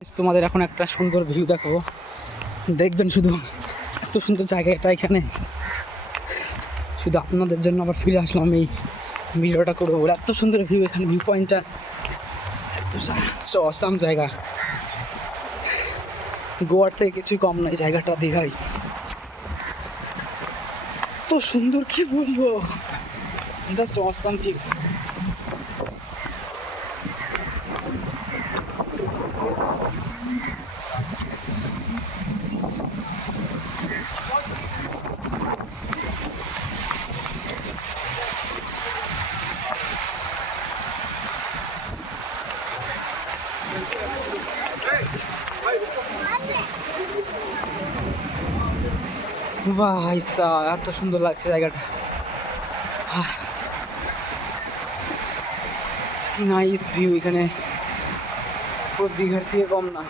তোমাদের এখন একটা সুন্দর ভিউ দেখো, দেখবেন শুধু এত সুন্দর জায়গা এটা। এখানে শুধু আপনাদের জন্য আবার ফিরে আসলাম এই ভিডিওটা করবো বলে। এত সুন্দর ভিউ এখানে, ভিউ পয়েন্টটা এত অসাম জায়গা। গোয়ার থেকে কিছুই কম নয় জায়গাটা, দীঘাই এত সুন্দর কি বলবো, জাস্ট অসাম ভিউ। ভাই এত সুন্দর লাগছে জায়গাটা, নাইস ভিউ এখানে, পুরো দীঘার থেকে কম না।